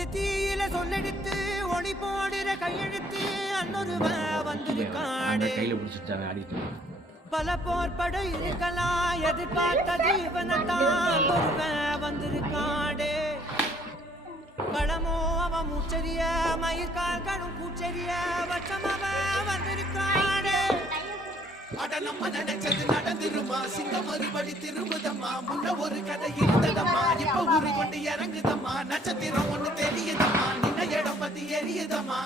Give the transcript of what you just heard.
ஒரு தீயில சொல்லெடுத்து ஒளி போடுற கையெழுத்து அன்னொருவன் வந்திருக்காடே. கையில பிடிச்சிட்டாங்க ஆடிட்டு. பல போர் படை இருக்கலாம், எதிர்பார்த்தது இவனைத்தான் ஒருவன் வந்திருக்காடே. களமோ அவன் மூச்சரிய, மயிர்கால்களும் கூச்சரிய, வச்சம் அவன் வந்திருக்காடே. அட நம்ம நினைச்சது நடந்துருமா, சிங்கம் மறுபடி திரும்புதம்மா, முன்ன ஒரு கதை இருந்ததம்மா, இப்ப ஊரு கொண்டு இறங்குதம்மா, நட்சத்திரம் ஒண்ணு தெரியுதம்மா, நின்ன இடம் பத்தி எரியுதம்மா.